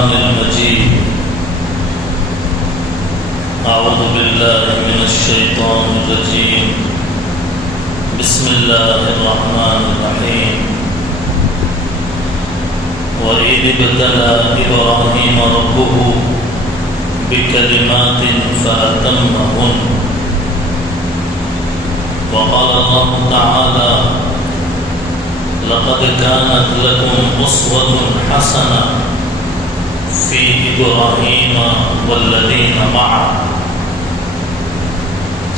القرآن المجيد. أعوذ بالله من الشيطان الرجيم. بسم الله الرحمن الرحيم. وإذ ابتلى إبراهيم ربه بكلمات فأتمهن. وقال الله تعالى: لقد كانت لكم أسوة حسنة في إبراهيم والذين معه.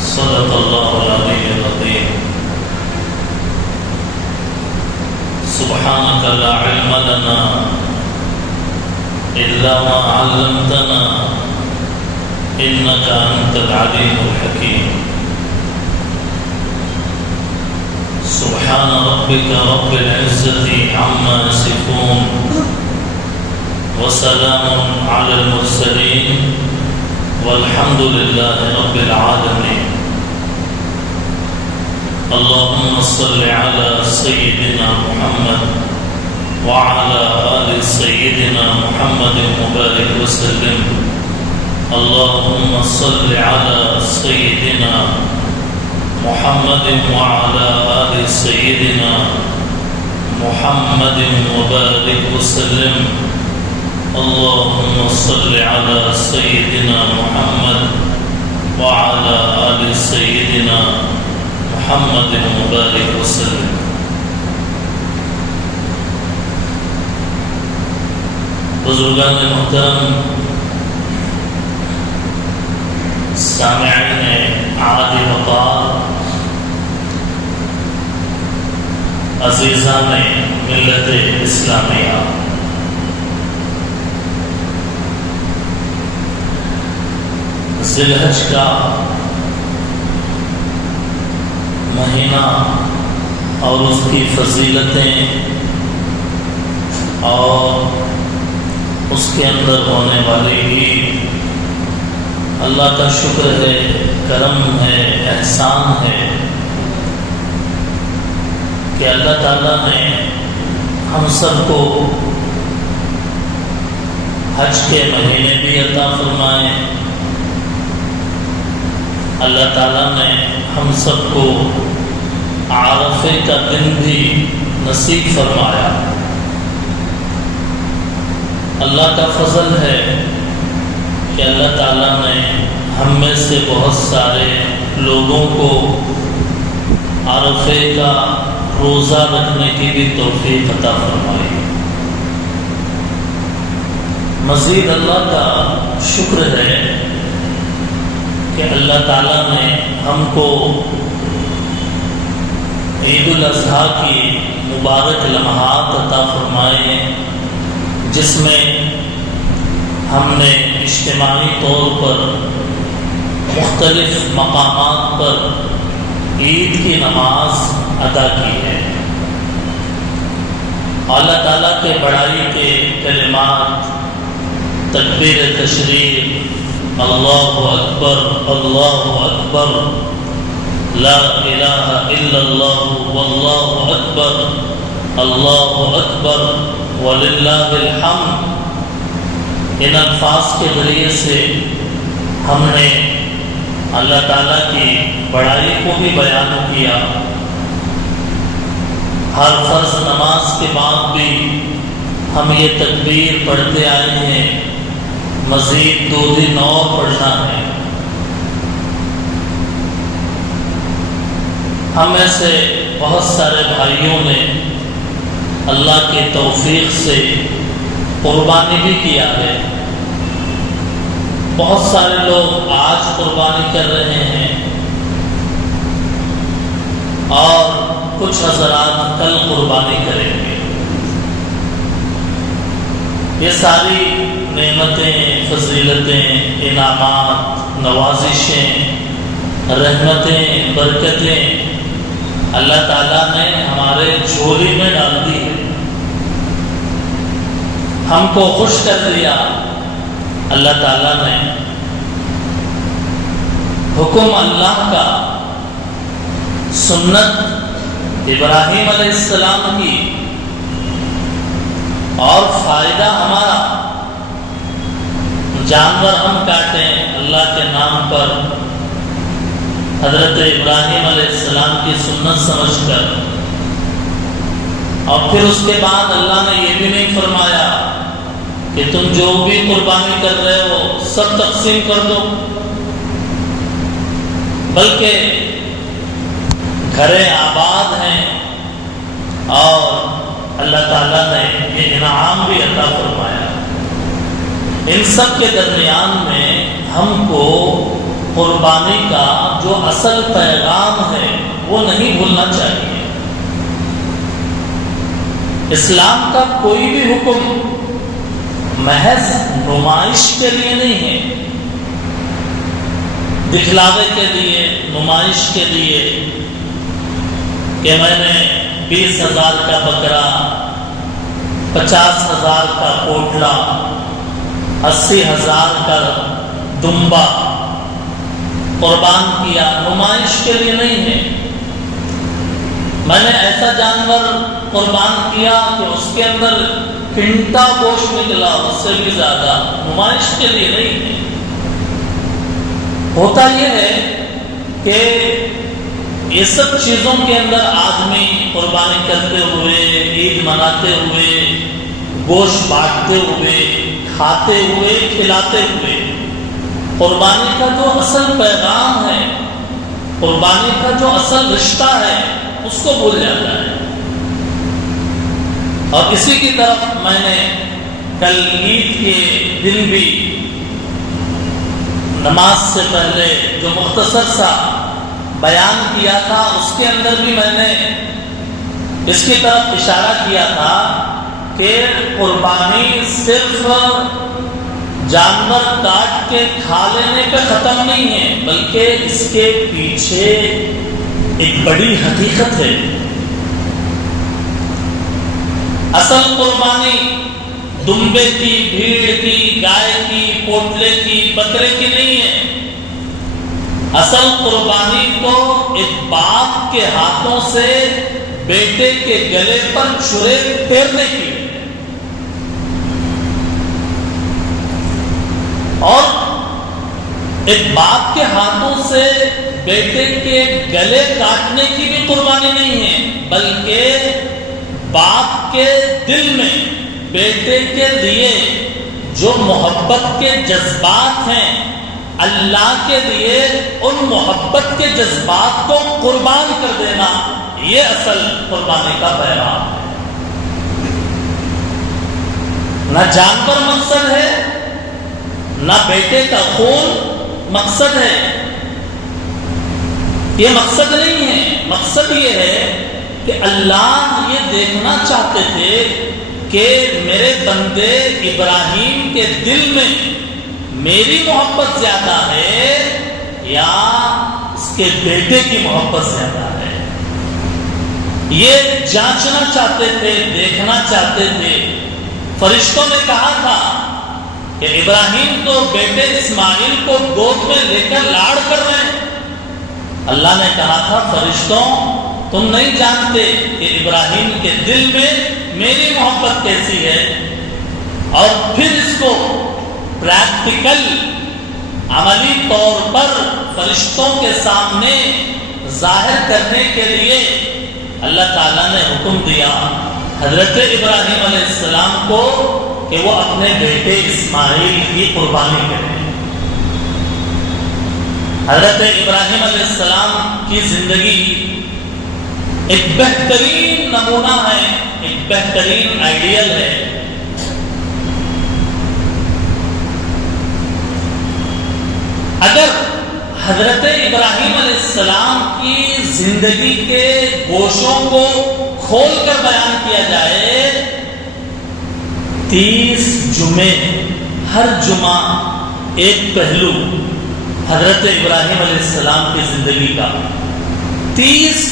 صدق الله العلي العظيم. سبحانك لا علم لنا إلا ما علمتنا إنك أنت العليم الحكيم. سبحان ربك رب العزة عما يصفون وسلام على المرسلين والحمد لله رب العالمين. اللهم صل على سيدنا محمد وعلى آل سيدنا محمد وبارك وسلم. اللهم صل على سيدنا محمد وعلى آل سيدنا محمد وبارك وسلم. اللهم صل على سيدنا محمد وعلى آل سيدنا محمد وبارك وسلم. بزرگان محترم، سامعین عادی وقار، عزیزان ملت اسلامیہ، ذی الحج کا مہینہ اور اس کی فضیلتیں اور اس کے اندر ہونے والی عید، اللہ کا شکر ہے، کرم ہے، احسان ہے کہ اللہ تعالیٰ نے ہم سب کو حج کے مہینے بھی عطا فرمائے. اللہ تعالیٰ نے ہم سب کو عرفے کا دن بھی نصیب فرمایا. اللہ کا فضل ہے کہ اللہ تعالیٰ نے ہم میں سے بہت سارے لوگوں کو عرفے کا روزہ رکھنے کی بھی توفیق عطا فرمائی. مزید اللہ کا شکر ہے کہ اللہ تعالیٰ نے ہم کو عید الاضحیٰ کی مبارک لمحات عطا فرمائے، جس میں ہم نے اجتماعی طور پر مختلف مقامات پر عید کی نماز ادا کی ہے. اللہ تعالیٰ کے بڑائی کے کلمات، تکبیر تشریف، اللہ اکبر اللہ اکبر، لا الہ الا اللہ واللہ اکبر، اللہ اکبر وللہ الحمد، ان الفاظ کے ذریعے سے ہم نے اللہ تعالیٰ کی بڑائی کو بھی بیان کیا. ہر فرض نماز کے بعد بھی ہم یہ تکبیر پڑھتے آئے ہیں، مزید 2 دن اور پڑھنا ہے. ہم میں سے بہت سارے بھائیوں نے اللہ کے توفیق سے قربانی بھی کیا ہے. بہت سارے لوگ آج قربانی کر رہے ہیں اور کچھ حضرات کل قربانی کریں گے. یہ ساری نعمتیں، فضیلتیں، انعامات، نوازشیں، رحمتیں، برکتیں اللہ تعالیٰ نے ہمارے جھولی میں ڈال دی ہے. ہم کو خوش کر دیا. اللہ تعالیٰ نے حکم اللہ کا، سنت ابراہیم علیہ السلام کی، اور فائدہ ہمارا جانور ہم کاٹیں اللہ کے نام پر، حضرت ابراہیم علیہ السلام کی سنت سمجھ کر، اور پھر اس کے بعد اللہ نے یہ بھی نہیں فرمایا کہ تم جو بھی قربانی کر رہے ہو سب تقسیم کر دو، بلکہ گھریں آباد ہیں اور اللہ تعالیٰ نے یہ انعام بھی عطا فرمایا۔ ان سب کے درمیان میں ہم کو قربانی کا جو اصل پیغام ہے وہ نہیں بھولنا چاہیے۔ اسلام کا کوئی بھی حکم محض نمائش کے لیے نہیں ہے، دکھلاوے کے لیے، نمائش کے لیے کہ میں نے 20,000 کا بکرا، 50,000 کا پوٹلا، 80,000 کا دمبا قربان کیا، نمائش کے لیے نہیں ہے۔ میں نے ایسا جانور قربان کیا کہ اس کے اندر کنٹا گوشت نکلا، اس سے بھی زیادہ، نمائش کے لیے نہیں ہے۔ ہوتا یہ ہے کہ یہ سب چیزوں کے اندر آدمی قربانی کرتے ہوئے، عید مناتے ہوئے، گوشت بانٹتے ہوئے، کھاتے ہوئے، کھلاتے ہوئے، قربانی کا جو اصل پیغام ہے، قربانی کا جو اصل رشتہ ہے، اس کو بھول جاتا ہے۔ اور اسی کی طرف میں نے کل عید کے دن بھی نماز سے پہلے جو مختصر سا بیان کیا تھا، اس کے اندر بھی میں نے اس کی طرف اشارہ کیا تھا کہ قربانی صرف جانور کاٹ کے کھا لینے پہ ختم نہیں ہے، بلکہ اس کے پیچھے ایک بڑی حقیقت ہے۔ اصل قربانی دمبے کی، بھیڑ کی، گائے کی، پوٹلے کی، بکرے کی نہیں ہے۔ اصل قربانی تو ایک باپ کے ہاتھوں سے بیٹے کے گلے پر چھرے پھیرنے کی، اور ایک باپ کے ہاتھوں سے بیٹے کے گلے کاٹنے کی بھی قربانی نہیں ہے، بلکہ باپ کے دل میں بیٹے کے لیے جو محبت کے جذبات ہیں، اللہ کے لیے ان محبت کے جذبات کو قربان کر دینا، یہ اصل قربانی کا پیغام ہے۔ نہ جانور مقصد ہے، نہ بیٹے کا خون مقصد ہے، یہ مقصد نہیں ہے۔ مقصد یہ ہے کہ اللہ یہ دیکھنا چاہتے تھے کہ میرے بندے ابراہیم کے دل میں میری محبت زیادہ ہے یا اس کے بیٹے کی محبت زیادہ ہے، یہ جانچنا چاہتے تھے، دیکھنا چاہتے تھے۔ فرشتوں نے کہا تھا کہ ابراہیم تو بیٹے اسماعیل کو گود میں لے کر لاڑ کر رہے ہیں۔ اللہ نے کہا تھا فرشتوں تم نہیں جانتے کہ ابراہیم کے دل میں میری محبت کیسی ہے، اور پھر اس کو پریکٹیکل عملی طور پر فرشتوں کے سامنے ظاہر کرنے کے لیے اللہ تعالیٰ نے حکم دیا حضرت ابراہیم علیہ السلام کو کہ وہ اپنے بیٹے اسماعیل کی قربانی کریں۔ حضرت ابراہیم علیہ السلام کی زندگی ایک بہترین نمونہ ہے، ایک بہترین آئیڈیل ہے۔ اگر حضرت ابراہیم علیہ السلام کی زندگی کے گوشوں کو کھول کر بیان کیا جائے، 30 جمعے، ہر جمعہ ایک پہلو حضرت ابراہیم علیہ السلام کی زندگی کا، 30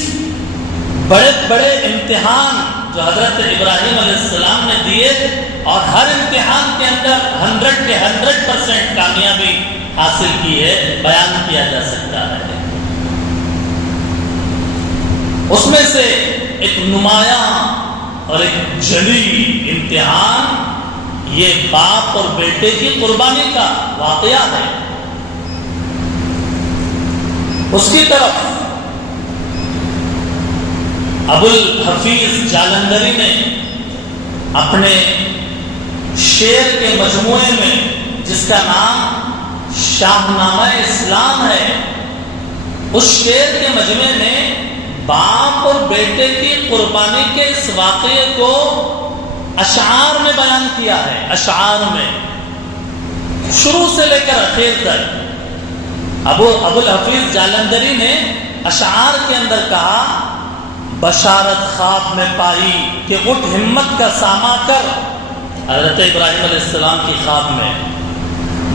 بڑے بڑے امتحان جو حضرت ابراہیم علیہ السلام نے دیے، اور ہر امتحان کے اندر 100 کے 100% کامیابی حاصل کی ہے، بیان کیا جا سکتا ہے۔ اس میں سے ایک نمایاں اور ایک جلی امتحان یہ باپ اور بیٹے کی قربانی کا واقعہ ہے۔ اس کی طرف ابو الحفیظ جالندھری نے اپنے شعر کے مجموعے میں، جس کا نام شاہنامہ اسلام ہے، اس شعر کے مجموعے میں باپ اور بیٹے کی قربانی کے اس واقعے کو اشعار میں بیان کیا ہے۔ اشعار میں شروع سے لے کر اخیر تک ابو الحفیظ جالندھری نے اشعار کے اندر کہا، بشارت خواب میں پائی کہ اٹھ ہمت کا ساماں کر۔ حضرت ابراہیم علیہ السلام کی خواب میں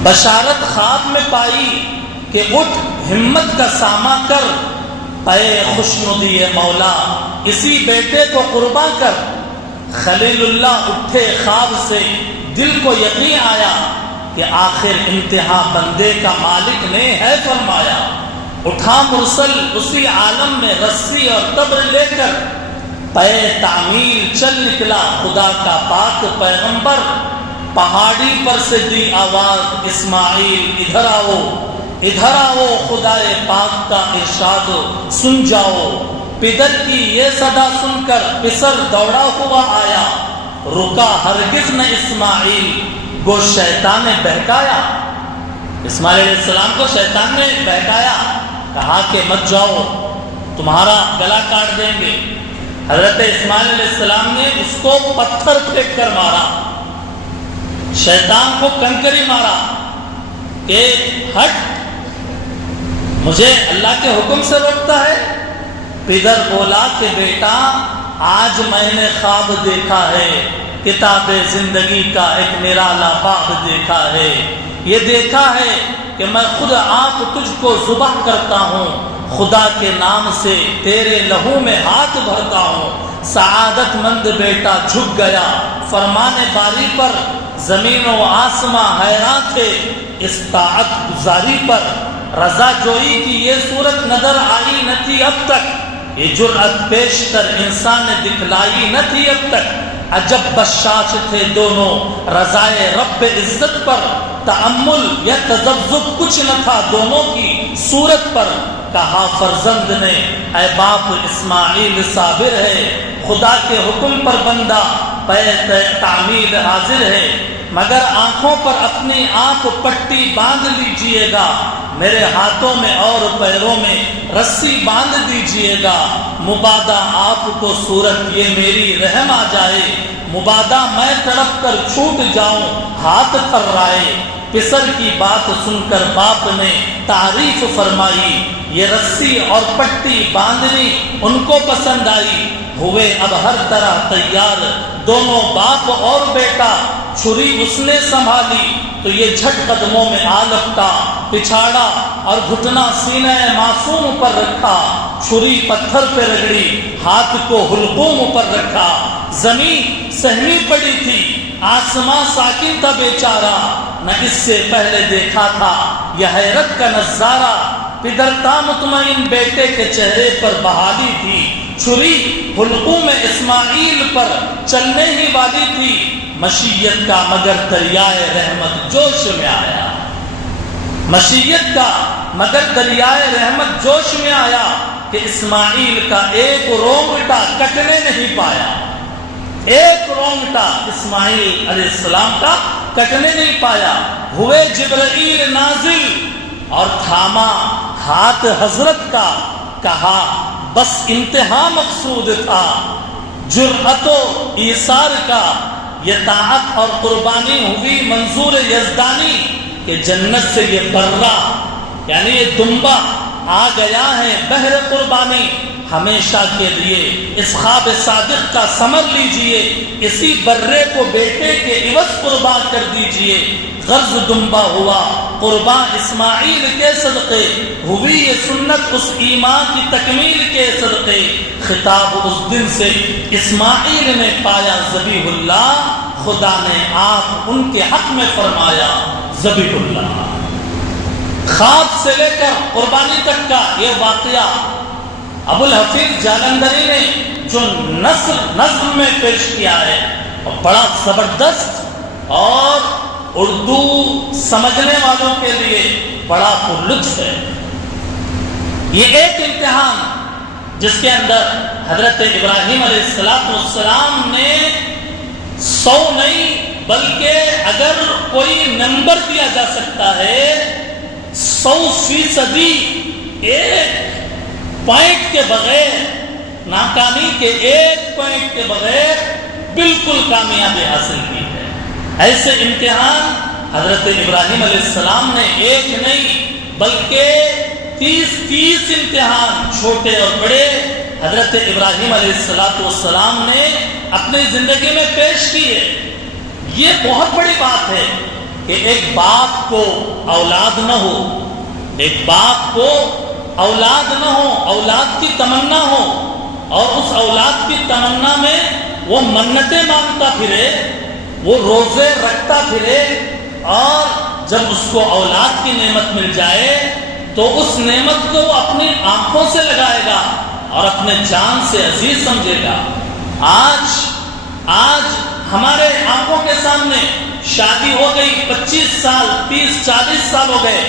بشارت خواب میں پائی کہ اٹھ ہمت کا ساماں کر، اے خوشنودی مولا اسی بیٹے کو قرباں کر۔ خلیل اللہ اٹھے خواب سے، دل کو یقین آیا کہ آخر انتہا بندے کا مالک نے ہے فرمایا۔ اٹھا مرسل اسی عالم میں رسی اور تبر لے کر، پے تعمیر چل نکلا خدا کا پاک پیغمبر۔ پہاڑی پر سے دی آواز اسماعیل ادھر آؤ، ادھر آؤ خدائے پاک کا ارشاد سن جاؤ۔ پدر کی یہ صدا سن کر پسر دوڑا ہوا آیا، رکا ہرگز نہ اسماعیل گو شیطان نے بہکایا۔ اسماعیل علیہ السلام کو شیطان نے بہکایا، کہا کہ مت جاؤ تمہارا گلا کاٹ دیں گے۔ حضرت اسماعیل علیہ السلام نے اس کو پتھر پھینک کر مارا، شیطان کو کنکری مارا کہ ہٹ، مجھے اللہ کے حکم سے روکتا ہے۔ پدر بولا کہ بیٹا آج میں نے خواب دیکھا ہے، کتاب زندگی کا ایک نرالا باب دیکھا ہے۔ یہ دیکھا ہے کہ میں خود آپ تجھ کو ذبح کرتا ہوں، خدا کے نام سے تیرے لہو میں ہاتھ بھرتا ہوں۔ سعادت مند بیٹا جھک گیا فرمان باری پر، زمین و آسماں حیران تھے اس طاعت گزاری پر۔ رضا جوئی کی یہ صورت نظر آئی نہ تھی اب تک، یہ جرأت پیشتر انسان نے دکھلائی نہ تھی اب تک۔ عجب بشاش تھے دونوں رضائے رب عزت پر، تأمل یا تذبذب کچھ نہ تھا دونوں کی صورت پر۔ کہا فرزند نے اے باپ اسماعیل صابر ہے، خدا کے حکم پر بندہ پے تعمیل حاضر ہے، مگر آنکھوں پر اپنی آنکھ پٹی باندھ لیجئے گا، میرے ہاتھوں میں اور پیروں میں رسی باندھ دیجئے گا۔ مبادا آپ کو صورت یہ میری رحم آ جائے، مبادا میں تڑپ کر چھوٹ جاؤں ہاتھ تھرائے۔ پسر کی بات سن کر باپ نے تعریف فرمائی، یہ رسی اور پٹی باندھنی ان کو پسند آئی۔ ہوئے اب ہر طرح تیار دونوں باپ اور بیٹا، چھری اس نے سنبھالی تو یہ جھٹ قدموں میں آ لپٹا، پچھاڑا اور گھٹنا سینہ معصوم پر رکھا، چھری پتھر پہ رگڑی ہاتھ کو حلقوم پر رکھا۔ زمین سہمی پڑی تھی، آسماں ساکن تھا بیچارہ، نہ اس سے پہلے دیکھا تھا یہ حیرت کا نظارہ۔ پدرتا مطمئن بیٹے کے چہرے پر بحالی تھی، چھری حلقوم اسماعیل پر چلنے ہی والی تھی۔ مشیت کا مگر دریائے رحمت جوش میں آیا، مشیت کا مگر دریائے رحمت جوش میں آیا کہ اسماعیل کا ایک رونگٹا کٹنے نہیں پایا، ایک رونگٹا اسماعیل علیہ السلام کا کٹنے نہیں پایا۔ ہوئے جبرائیل نازل اور تھاما ہاتھ حضرت کا، کہا بس انتہا مقصود تھا جرأت و ایثار کا، یہ طاعت اور قربانی ہوئی منظور یزدانی کہ جنت سے یہ برہ یعنی یہ دمبا آ گیا ہے بحر قربانی ہمیشہ کے لیے۔ اس خواب صادق کا ثمر لیجئے، اسی برے کو بیٹے کے عوض قربان کر دیجئے۔ غرض دمبا ہوا قربان اسماعیل کے صدقے، ہوئی یہ سنت اس ایمان کی تکمیل کے صدقے۔ خطاب اس دن سے اسماعیل نے پایا ذبیح اللہ، خدا نے آپ ان کے حق میں فرمایا ذبیح اللہ۔ خواب سے لے کر قربانی تک کا یہ واقعہ ابو الحفیظ جالندھری نے جو نظم میں پیش کیا ہے اور بڑا زبردست اور اردو سمجھنے والوں کے لیے بڑا پرلطف ہے۔ یہ ایک امتحان جس کے اندر حضرت ابراہیم علیہ السلام نے 100 نہیں بلکہ اگر کوئی نمبر دیا جا سکتا ہے 100% ایک پوائنٹ کے بغیر، ناکامی کے ایک پوائنٹ کے بغیر بالکل کامیابی حاصل کی ہے۔ ایسے امتحان حضرت ابراہیم علیہ السلام نے ایک نہیں بلکہ 30 امتحان چھوٹے اور بڑے حضرت ابراہیم علیہ السلام نے اپنی زندگی میں پیش کیے۔ یہ بہت بڑی بات ہے کہ ایک باپ کو اولاد نہ ہو، ایک باپ کو اولاد نہ ہو، اولاد کی تمنا ہو، اور اس اولاد کی تمنا میں وہ منتیں مانگتا پھرے، وہ روزے رکھتا پھرے، اور جب اس کو اولاد کی نعمت مل جائے تو اس نعمت کو وہ اپنی آنکھوں سے لگائے گا اور اپنے جان سے عزیز سمجھے گا۔ آج ہمارے آنکھوں کے سامنے شادی ہو گئی، 25 سال 30 40 سال ہو گئے،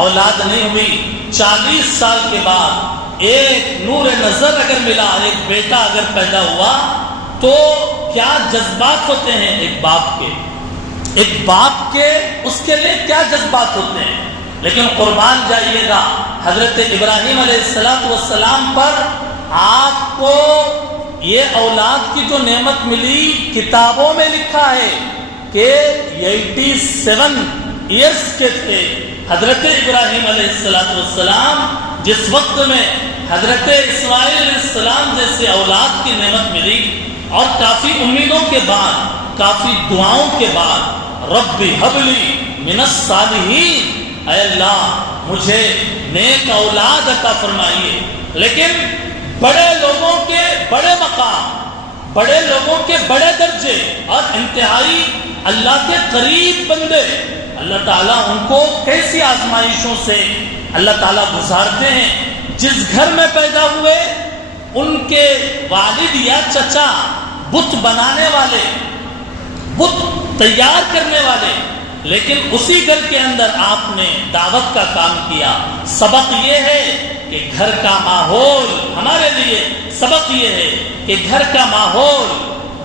اولاد نہیں ہوئی، 40 سال کے بعد ایک نور نظر اگر ملا، ایک بیٹا اگر پیدا ہوا تو کیا جذبات ہوتے ہیں ایک باپ کے اس کے لیے کیا جذبات ہوتے ہیں۔ لیکن قربان جائیے گا حضرت ابراہیم علیہ السلام پر آپ کو یہ اولاد کی جو نعمت ملی، کتابوں میں لکھا ہے کہ 87 ایئرس کے تھے حضرت ابراہیم علیہ السلام، جس وقت میں حضرت اسماعیل علیہ السلام جیسے اولاد کی نعمت ملی، اور کافی امیدوں کے بعد، کافی دعاؤں کے بعد، رب ہب لی من الصالحین، اے اللہ مجھے نیک اولاد عطا فرمائیے۔ لیکن بڑے لوگوں کے بڑے مقام، بڑے لوگوں کے بڑے درجے، اور انتہائی اللہ کے قریب بندے، اللہ تعالیٰ ان کو کیسی آزمائشوں سے اللہ تعالیٰ گزارتے ہیں۔ جس گھر میں پیدا ہوئے ان کے والد یا چچا بت بنانے والے، بت تیار کرنے والے، لیکن اسی گھر کے اندر آپ نے دعوت کا کام کیا۔ سبق یہ ہے کہ گھر کا ماحول، ہمارے لیے سبق یہ ہے کہ گھر کا ماحول،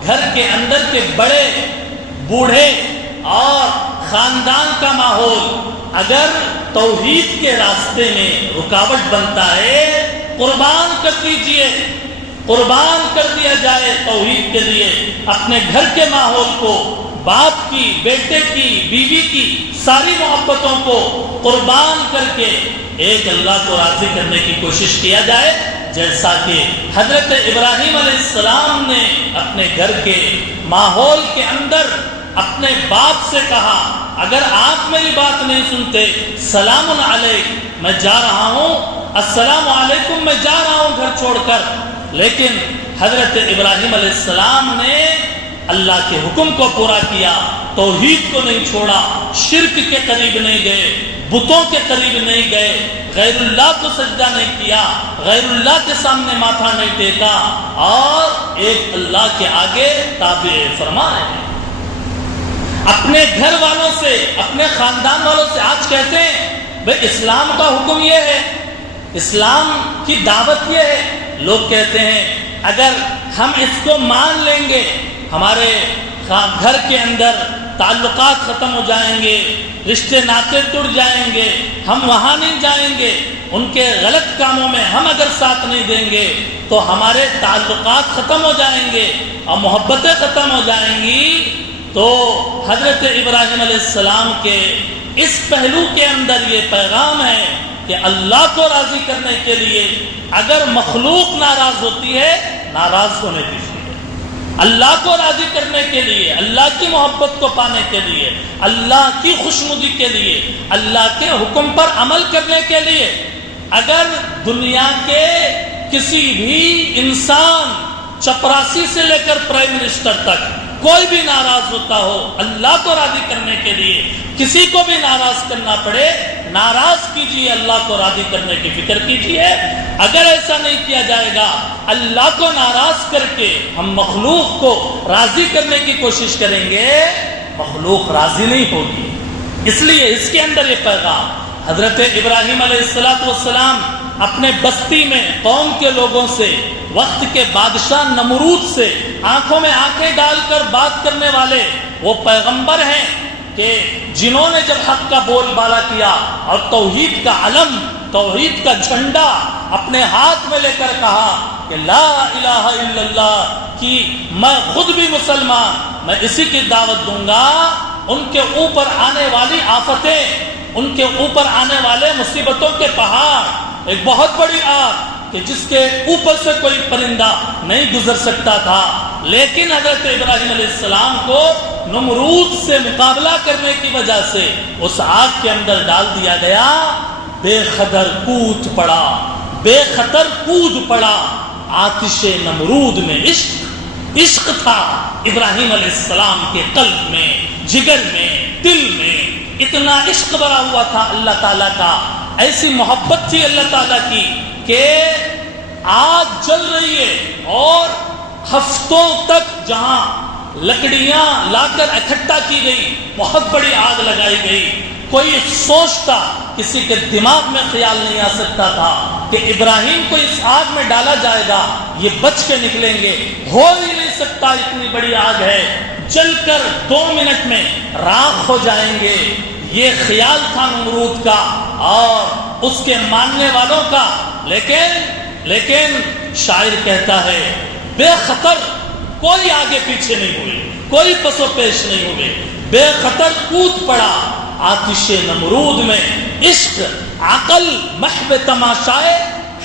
گھر کے اندر کے بڑے بوڑھے اور خاندان کا ماحول اگر توحید کے راستے میں رکاوٹ بنتا ہے، قربان کر دیجئے، قربان کر دیا جائے توحید کے لیے اپنے گھر کے ماحول کو، باپ کی، بیٹے کی، بیوی کی ساری محبتوں کو قربان کر کے ایک اللہ کو راضی کرنے کی کوشش کیا جائے، جیسا کہ حضرت ابراہیم علیہ السلام نے اپنے گھر کے ماحول کے اندر اپنے باپ سے کہا، اگر آپ میری بات نہیں سنتے، سلام علیکم، میں جا رہا ہوں، السلام علیکم، میں جا رہا ہوں گھر چھوڑ کر۔ لیکن حضرت ابراہیم علیہ السلام نے اللہ کے حکم کو پورا کیا، توحید کو نہیں چھوڑا، شرک کے قریب نہیں گئے، بتوں کے قریب نہیں گئے، غیر اللہ کو سجدہ نہیں کیا، غیر اللہ کے سامنے ماتھا نہیں ٹیکا، اور ایک اللہ کے آگے تابع فرما رہے ہیں۔ اپنے گھر والوں سے، اپنے خاندان والوں سے آج کہتے ہیں بھئی اسلام کا حکم یہ ہے، اسلام کی دعوت یہ ہے۔ لوگ کہتے ہیں اگر ہم اس کو مان لیں گے ہمارے گھر کے اندر تعلقات ختم ہو جائیں گے، رشتے ناطے ٹوٹ جائیں گے، ہم وہاں نہیں جائیں گے، ان کے غلط کاموں میں ہم اگر ساتھ نہیں دیں گے تو ہمارے تعلقات ختم ہو جائیں گے اور محبتیں ختم ہو جائیں گی۔ تو حضرت ابراہیم علیہ السلام کے اس پہلو کے اندر یہ پیغام ہے کہ اللہ کو راضی کرنے کے لیے اگر مخلوق ناراض ہوتی ہے، ناراض ہونے دیجیے۔ اللہ کو راضی کرنے کے لیے، اللہ کی محبت کو پانے کے لیے، اللہ کی خوشنودی کے لیے، اللہ کے حکم پر عمل کرنے کے لیے اگر دنیا کے کسی بھی انسان، چپراسی سے لے کر پرائم منسٹر تک کوئی بھی ناراض ہوتا ہو، اللہ کو راضی کرنے کے لیے کسی کو بھی ناراض کرنا پڑے، ناراض کیجیے، اللہ کو راضی کرنے کی فکر کیجیے۔ اگر ایسا نہیں کیا جائے گا، اللہ کو ناراض کر کے ہم مخلوق کو راضی کرنے کی کوشش کریں گے مخلوق راضی نہیں ہوگی. اس لیے اس کے اندر یہ پیغام حضرت ابراہیم علیہ السلام اپنے بستی میں قوم کے لوگوں سے، وقت کے بادشاہ نمرود سے آنکھوں میں آنکھیں ڈال کر بات کرنے والے وہ پیغمبر ہیں کہ جنہوں نے جب حق کا بول بالا کیا اور توحید کا علم، توحید کا جھنڈا اپنے ہاتھ میں لے کر کہا کہ لا الہ الا اللہ کہ میں خود بھی مسلمان، میں اسی کی دعوت دوں گا. ان کے اوپر آنے والی آفتیں، ان کے اوپر آنے والے مصیبتوں کے پہاڑ، ایک بہت بڑی آگ کہ جس کے اوپر سے کوئی پرندہ نہیں گزر سکتا تھا، لیکن حضرت ابراہیم علیہ السلام کو نمرود سے مقابلہ کرنے کی وجہ سے اس آگ کے اندر ڈال دیا گیا. بے خطر کود پڑا، بے خطر کود پڑا. آتش نمرود میں عشق تھا ابراہیم علیہ السلام کے قلب میں، جگر میں، دل میں اتنا عشق بھرا ہوا تھا اللہ تعالیٰ کا، ایسی محبت تھی اللہ تعالیٰ کی کہ آگ جل رہی ہے اور ہفتوں تک جہاں لکڑیاں لا کر اکٹھا کی گئی، بہت بڑی آگ لگائی گئی. کوئی سوچتا، کسی کے دماغ میں خیال نہیں آ سکتا تھا کہ ابراہیم کو اس آگ میں ڈالا جائے گا، یہ بچ کے نکلیں گے. ہو ہی نہیں سکتا، اتنی بڑی آگ ہے، جل کر 2 منٹ میں راکھ ہو جائیں گے. یہ خیال تھا نمرود کا اور اس کے ماننے والوں کا. لیکن شاعر کہتا ہے بے خطر کوئی آگے پیچھے نہیں ہوئے، کوئی پس و پیش نہیں ہوئے، بے خطر کود پڑا آتش نمرود میں. عشق، عقل محو تماشائے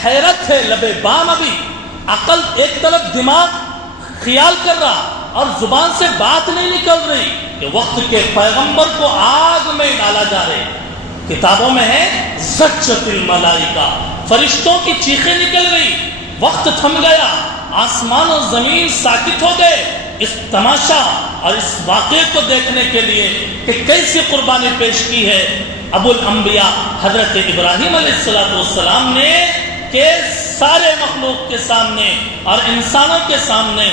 حیرت ہے لبے بام. ابھی عقل ایک طرف دماغ خیال کر رہا اور زبان سے بات نہیں نکل رہی کہ وقت کے پیغمبر کو آگ میں ڈالا جا رہے. کتابوں میں ہے زجت الملائکہ، فرشتوں کی چیخیں نکل گئی. وقت تھم گیا، آسمان و زمین ساکت ہو گئے اس تماشا اور اس واقعے کو دیکھنے کے لیے کہ کیسی قربانی پیش کی ہے ابو الانبیاء حضرت ابراہیم علیہ السلام نے، کہ سارے مخلوق کے سامنے اور انسانوں کے سامنے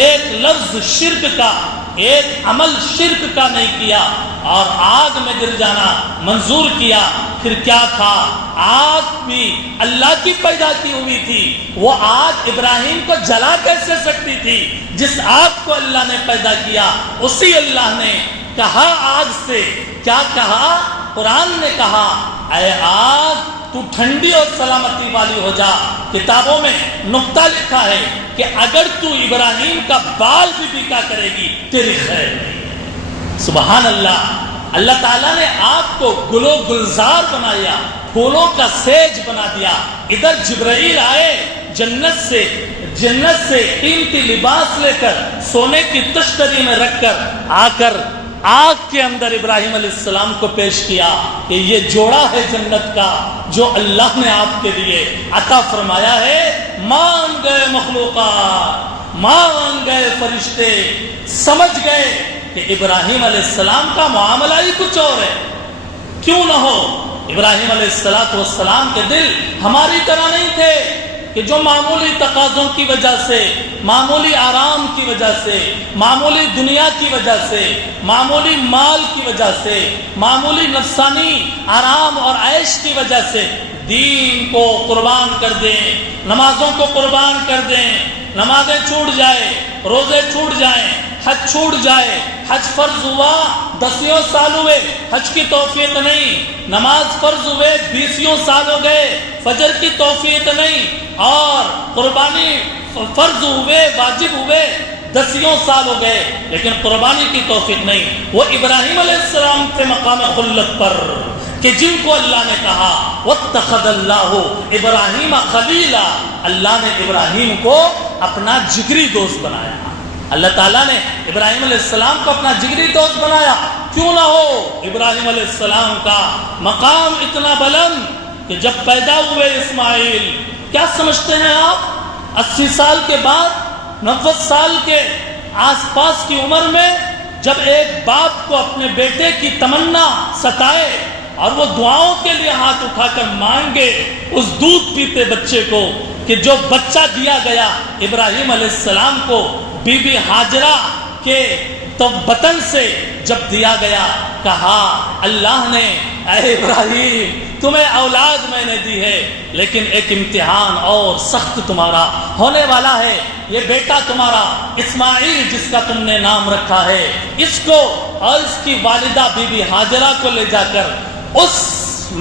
ایک لفظ شرک کا، ایک عمل شرک کا نہیں کیا اور آگ میں گر جانا منظور کیا. پھر کیا تھا؟ آگ بھی اللہ کی پیدا کی ہوئی تھی. وہ آگ ابراہیم کو جلا کیسے سکتی تھی؟ جس آگ کو اللہ نے پیدا کیا اسی اللہ نے کہا آگ سے، کیا کہا؟ قرآن نے کہا اے آگ تو ٹھنڈی اور سلامتی والی ہو جا. کتابوں میں نقطہ لکھا ہے کہ اگر تو ابراہیم کا بال بھی بیکا کرے گی تیری خیر نہیں. سبحان اللہ. اللہ تعالیٰ نے آپ کو گل و گلزار بنایا، پھولوں کا سیج بنا دیا. ادھر جبرائیل آئے جنت سے قیمتی لباس لے کر سونے کی تشتری میں رکھ کر آ کر آگ کے اندر ابراہیم علیہ السلام کو پیش کیا کہ یہ جوڑا ہے جنت کا جو اللہ نے آپ کے لیے عطا فرمایا ہے. مان گئے مخلوقات، مان گئے فرشتے، سمجھ گئے کہ ابراہیم علیہ السلام کا معاملہ ہی کچھ اور ہے. کیوں نہ ہو، ابراہیم علیہ السلام کے دل ہماری طرح نہیں تھے کہ جو معمولی تقاضوں کی وجہ سے، معمولی آرام کی وجہ سے، معمولی دنیا کی وجہ سے، معمولی مال کی وجہ سے، معمولی نفسانی آرام اور عیش کی وجہ سے دین کو قربان کر دیں، نمازوں کو قربان کر دیں، نمازیں چھوٹ جائے، روزے چھوٹ جائیں، حج چھوٹ جائے. حج فرض ہوا 10 سال ہوئے، حج کی توفیق نہیں. نماز فرض ہوئے 20 سال ہو گئے، فجر کی توفیق نہیں. اور قربانی فرض ہوئے، واجب ہوئے 10 سال ہو گئے، لیکن قربانی کی توفیق نہیں. وہ ابراہیم علیہ السلام سے مقام خلت پر کہ جن کو اللہ نے کہا واتخذ اللہ ابراہیم خلیلا، اللہ نے ابراہیم کو اپنا جگری دوست بنایا. اللہ تعالیٰ نے ابراہیم علیہ السلام کو اپنا جگری دوست بنایا. کیوں نہ ہو؟ ابراہیم علیہ السلام کا مقام اتنا بلند کہ جب پیدا ہوئے اسماعیل، کیا سمجھتے ہیں آپ؟ 80 سال کے بعد، 90 سال کے آس پاس کی عمر میں جب ایک باپ کو اپنے بیٹے کی تمنا ستائے اور وہ دعاؤں کے لیے ہاتھ اٹھا کر مانگے اس دودھ پیتے بچے کو، کہ جو بچہ دیا گیا ابراہیم علیہ السلام کو بی بی ہاجرہ کے تو وطن سے جب دیا گیا کہا اللہ نے اے ابراہیم تمہیں اولاد میں نے دی ہے لیکن ایک امتحان اور سخت تمہارا ہونے والا ہے. یہ بیٹا تمہارا اسماعیل جس کا تم نے نام رکھا ہے اس کو اور اس کی والدہ بی بی ہاجرہ کو لے جا کر اس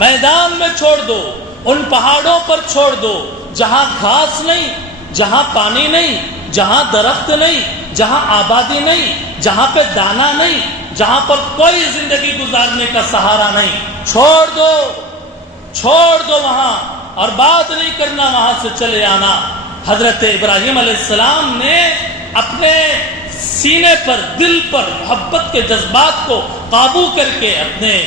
میدان میں چھوڑ دو, ان پہاڑوں پر چھوڑ دو جہاں گھاس نہیں, جہاں پانی نہیں, جہاں درخت نہیں, جہاں آبادی نہیں, جہاں پہ دانا نہیں, جہاں پر کوئی زندگی گزارنے کا سہارا نہیں. چھوڑ دو وہاں اور بات نہیں کرنا, وہاں سے چلے آنا. حضرت ابراہیم علیہ السلام نے اپنے سینے پر, دل پر محبت کے جذبات کو قابو کر کے اپنے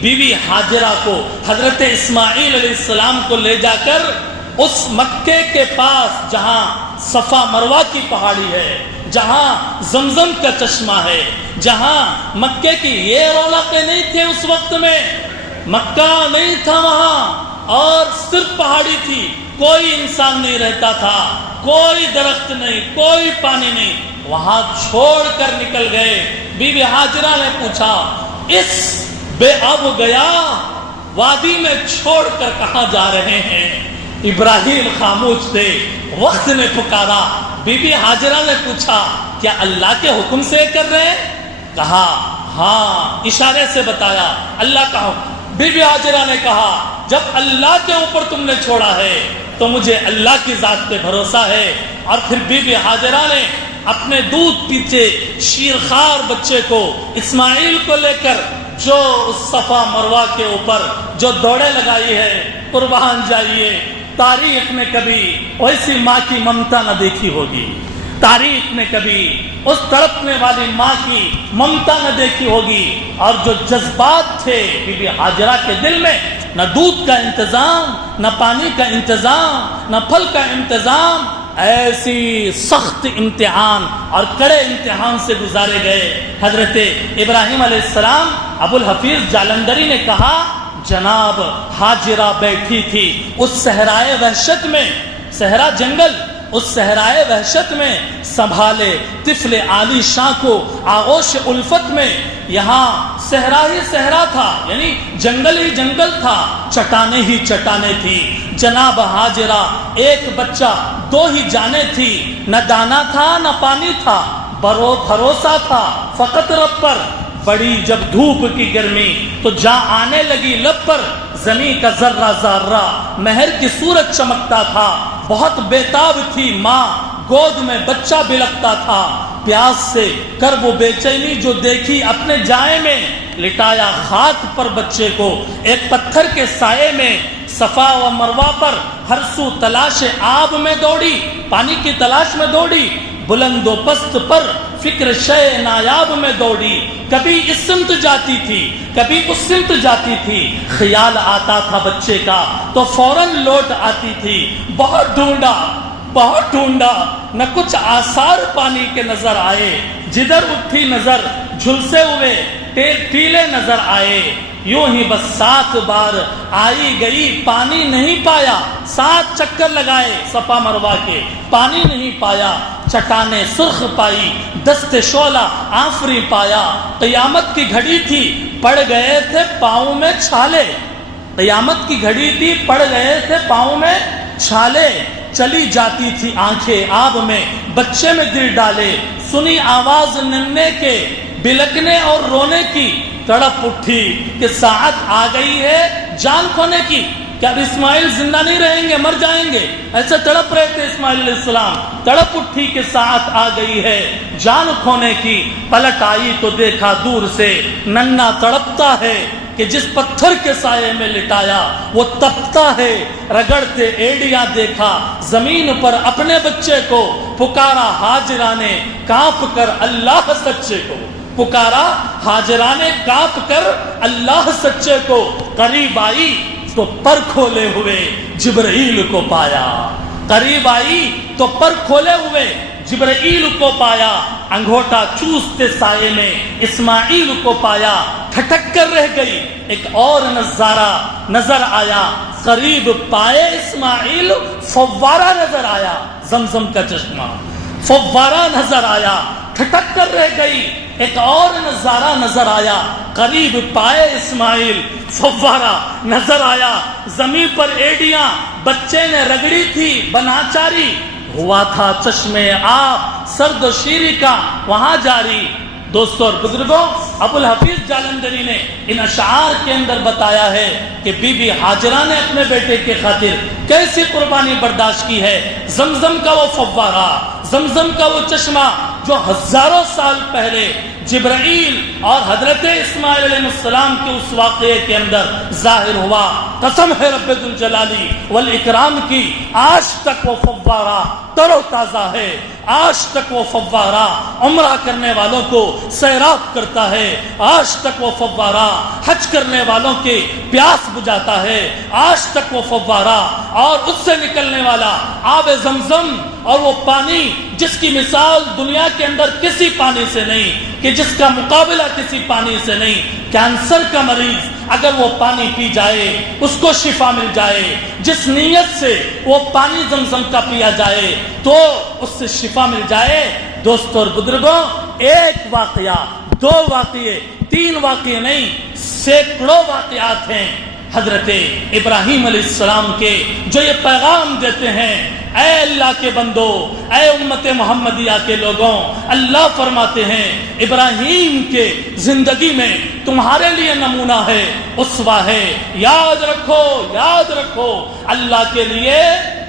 بیوی ہاجرہ کو حضرت اسماعیل علیہ السلام کو لے جا کر اس مکے کے پاس جہاں صفا مروہ کی پہاڑی ہے, جہاں زمزم کا چشمہ ہے, جہاں مکے کی یہ رونقیں نہیں تھے اس وقت میں, مکہ نہیں تھا وہاں اور صرف پہاڑی تھی, کوئی انسان نہیں رہتا تھا, کوئی درخت نہیں, کوئی پانی نہیں. وہاں چھوڑ کر نکل گئے. بی بی ہاجرہ نے پوچھا اس بے اب گیا وادی میں چھوڑ کر کہاں جا رہے ہیں؟ ابراہیم خاموش تھے. وقت نے پکارا. بی بی ہاجرہ نے پوچھا کیا اللہ کے حکم سے کر رہے ہیں؟ کہا ہاں, اشارے سے بتایا اللہ کا حکم. بی بی ہاجرہ نے کہا جب اللہ کے اوپر تم نے چھوڑا ہے تو مجھے اللہ کی ذات پہ بھروسہ ہے. اور پھر بی بی ہاجرہ نے اپنے دودھ پیتے شیرخوار بچے کو اسماعیل کو لے کر جو اس صفا مروہ کے اوپر جو دوڑے لگائی ہے, قربان جائیے, تاریخ میں کبھی ویسی ماں کی ممتا نہ دیکھی ہوگی, تاریخ میں کبھی اس تڑپنے والی ماں کی ممتا نہ دیکھی ہوگی. اور جو جذبات تھے بی بی ہاجرہ کے دل میں, نہ دودھ کا انتظام, نہ پانی کا انتظام, نہ پھل کا انتظام, ایسی سخت امتحان اور کڑے امتحان سے گزارے گئے. حضرت ابراہیم علیہ السلام, ابو الحفیظ جالندری نے کہا جناب ہاجرہ بیٹھی تھی اس صحرائے وحشت میں, صحرا جنگل, اس صحرائے وحشت میں سنبھالے طفل عالی شاہ کو آغوش الفت میں. یہاں صحرا ہی صحرا تھا, یعنی جنگل ہی جنگل تھا, چٹانیں ہی چٹانیں تھی. جناب ہاجرہ ایک بچہ, دو ہی جانیں تھی, نہ دانا تھا نہ پانی تھا, بھروسہ تھا فقط رب پر. بڑی جب دھوپ کی گرمی تو جاں آنے لگی لب پر, زمین کا ذرہ ذرہ مہر کی صورت چمکتا تھا. بہت بیتاب تھی ماں, گود میں بچہ بلکتا تھا. پیاس سے کرب و بے چینی جو دیکھی اپنے جائے میں, لٹایا خاک پر بچے کو ایک پتھر کے سائے میں. صفا و مروہ پر ہر سو تلاش آب میں دوڑی, پانی کی تلاش میں دوڑی. بلند و پست پر فکر شے نایاب میں دوڑی. کبھی اس سمت جاتی تھی, کبھی اس سمت جاتی تھی. خیال آتا تھا بچے کا تو فوراً لوٹ آتی تھی. بہت ڈھونڈا نہ کچھ آثار پانی کے نظر آئے. جدھر اٹھی نظر جھلسے ہوئے ٹیلے نظر آئے. یوں ہی بس 7 بار آئی گئی, پانی نہیں پایا. 7 چکر لگائے صفا مروہ کے, پانی نہیں پایا. چٹانیں سرخ پائی, دست شعلہ آفری پایا. قیامت کی گھڑی تھی, پڑ گئے تھے پاؤں میں چھالے. قیامت کی گھڑی تھی, پڑ گئے تھے پاؤں میں چھالے. چلی جاتی تھی آنکھیں آب میں, بچے میں گر ڈالے. سنی آواز ننھے کے بلکنے اور رونے کی, تڑپ اٹھی کہ ساعت آ گئی ہے جان کھونے کی. کیا اسماعیل زندہ نہیں رہیں گے, مر جائیں گے؟ ایسے تڑپ رہے تھے اسماعیل علیہ السلام. تڑپ اٹھی کہ ساعت آ گئی ہے جان کھونے کی. پلٹ آئی تو دیکھا دور سے ننھا تڑپتا ہے کہ جس پتھر کے سائے میں لٹایا وہ تپتا ہے. رگڑتے ایڑیاں دیکھا زمین پر اپنے بچے کو. پکارا ہاجرہ نے کانپ کر اللہ سچے کو. پکارا ہاجرہ نے کانپ کر اللہ سچے کو. قریب آئی تو پر کھولے ہوئے جبرائیل کو پایا. قریب آئی تو پر کھولے ہوئے جبرائیل کو پایا. انگوٹھا چوستے سائے میں اسماعیل کو پایا. ٹھٹک کر رہ گئی. ایک اور نظارہ نظر آیا. قریب پائے اسماعیل فوارہ نظر آیا, زمزم کا چشمہ. فوارہ نظر آیا. کھٹک کر رہ گئی۔ ایک اور نظارہ نظر آیا، قریب پائے اسماعیل فوارہ نظر آیا، زمین پر ایڑیاں بچے نے رگڑی تھی، بناچاری ہوا تھا چشمے آب سرد و شیری کا وہاں جاری۔ دوستو اور بزرگوں، ابو الحفیظ جالندھری نے ان اشعار کے اندر بتایا ہے کہ بی بی ہاجرہ نے اپنے بیٹے کے خاطر کیسی قربانی برداشت کی ہے۔ زمزم کا وہ فوارہ، زمزم کا وہ چشمہ جو ہزاروں سال پہلے جبرائیل اور حضرت اسماعیل علیہ السلام کے اس واقعے کے اندر ظاہر ہوا، قسم ہے رب ذوالجلال والاکرام کی، آج تک وہ فوارہ تر و تازہ ہے، آج تک وہ فوارہ عمرہ کرنے والوں کو سیراب کرتا ہے، آج تک وہ فوارہ حج کرنے والوں کے پیاس بجھاتا ہے، آج تک وہ فوارہ اور اس سے نکلنے والا آب زمزم اور وہ پانی جس کی مثال دنیا کے اندر کسی پانی سے نہیں، کہ جس کا مقابلہ کسی پانی سے نہیں۔ کینسر کا مریض اگر وہ پانی پی جائے اس کو شفا مل جائے، جس نیت سے وہ پانی زمزم کا پیا جائے تو اس سے شفا مل جائے۔ دوستو اور بزرگوں، ایک واقعہ، دو واقعے، تین واقعے نہیں، سینکڑوں واقعات ہیں حضرت ابراہیم علیہ السلام کے جو یہ پیغام دیتے ہیں، اے اللہ کے بندو، اے امت محمدیہ کے لوگوں، اللہ فرماتے ہیں ابراہیم کے زندگی میں تمہارے لیے نمونہ ہے، اسوہ ہے۔ یاد رکھو، یاد رکھو، اللہ کے لیے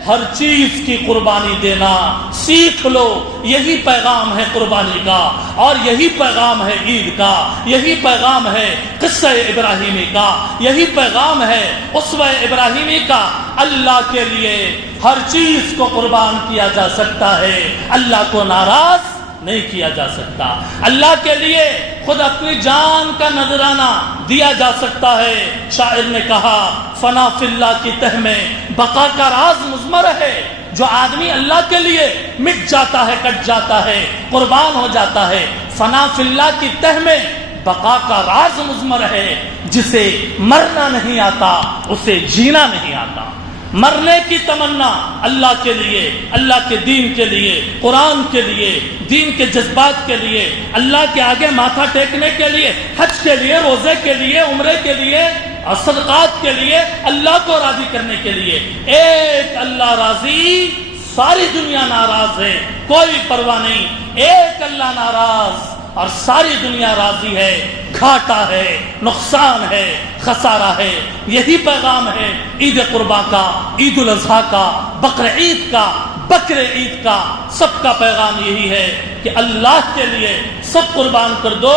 ہر چیز کی قربانی دینا سیکھ لو۔ یہی پیغام ہے قربانی کا، اور یہی پیغام ہے عید کا، یہی پیغام ہے قصہ ابراہیمی کا، یہی پیغام ہے اسوہ ابراہیمی کا۔ اللہ کے لیے ہر چیز کو قربان کیا جا سکتا ہے، اللہ کو ناراض نہیں کیا جا سکتا۔ اللہ کے لیے خود اپنی جان کا نذرانہ دیا جا سکتا ہے۔ شاعر نے کہا، فنا فی اللہ کی تہ میں بقا کا راز مضمر ہے۔ جو آدمی اللہ کے لیے مٹ جاتا ہے، کٹ جاتا ہے، قربان ہو جاتا ہے، فنا فی اللہ کی تہ میں بقا کا راز مضمر ہے۔ جسے مرنا نہیں آتا اسے جینا نہیں آتا۔ مرنے کی تمنا اللہ کے لیے، اللہ کے دین کے لیے، قرآن کے لیے، دین کے جذبات کے لیے، اللہ کے آگے ماتھا ٹیکنے کے لیے، حج کے لیے، روزے کے لیے، عمرے کے لیے اور صدقات کے لیے، اللہ کو راضی کرنے کے لیے۔ ایک اللہ راضی، ساری دنیا ناراض ہے، کوئی پرواہ نہیں۔ ایک اللہ ناراض اور ساری دنیا راضی ہے، گھاٹا ہے، نقصان ہے، خسارہ ہے۔ یہی پیغام ہے عید قربان کا، عید الاضحیٰ کا، بقر عید کا، بکر عید کا، سب کا پیغام یہی ہے کہ اللہ کے لیے سب قربان کر دو۔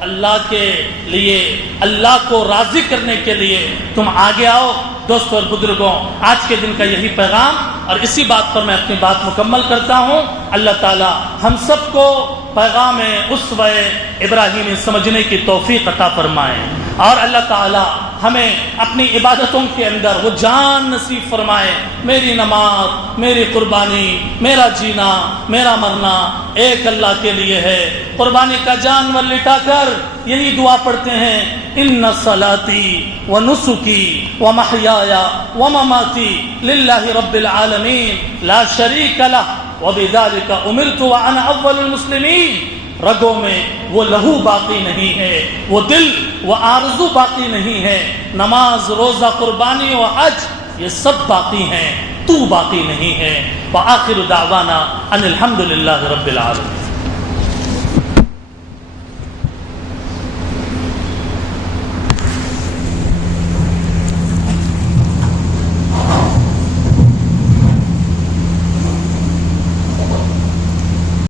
اللہ کے لیے، اللہ کو راضی کرنے کے لیے تم آگے آؤ۔ دوستو اور بزرگوں، آج کے دن کا یہی پیغام، اور اسی بات پر میں اپنی بات مکمل کرتا ہوں۔ اللہ تعالی ہم سب کو پیغام اسوہ ابراہیمی سمجھنے کی توفیق عطا فرمائے، اور اللہ تعالی ہمیں اپنی عبادتوں کے اندر وہ جان نصیب فرمائے۔ میری نماز، میری قربانی، میرا جینا، میرا مرنا ایک اللہ کے لیے ہے۔ قربانی کا جانور لٹا کر یہی دعا پڑھتے ہیں، ان صلاتی و نسکی و محیای و مماتی للہ رب العالمین لا شریک لہ وبذالک امرت وانا اول المسلمین۔ رگوں میں وہ لہو باقی نہیں ہے، وہ دل، وہ آرزو باقی نہیں ہے۔ نماز، روزہ، قربانی و حج یہ سب باقی ہیں، تو باقی نہیں ہے۔ وآخر دعوانا ان الحمد للہ رب العالمین۔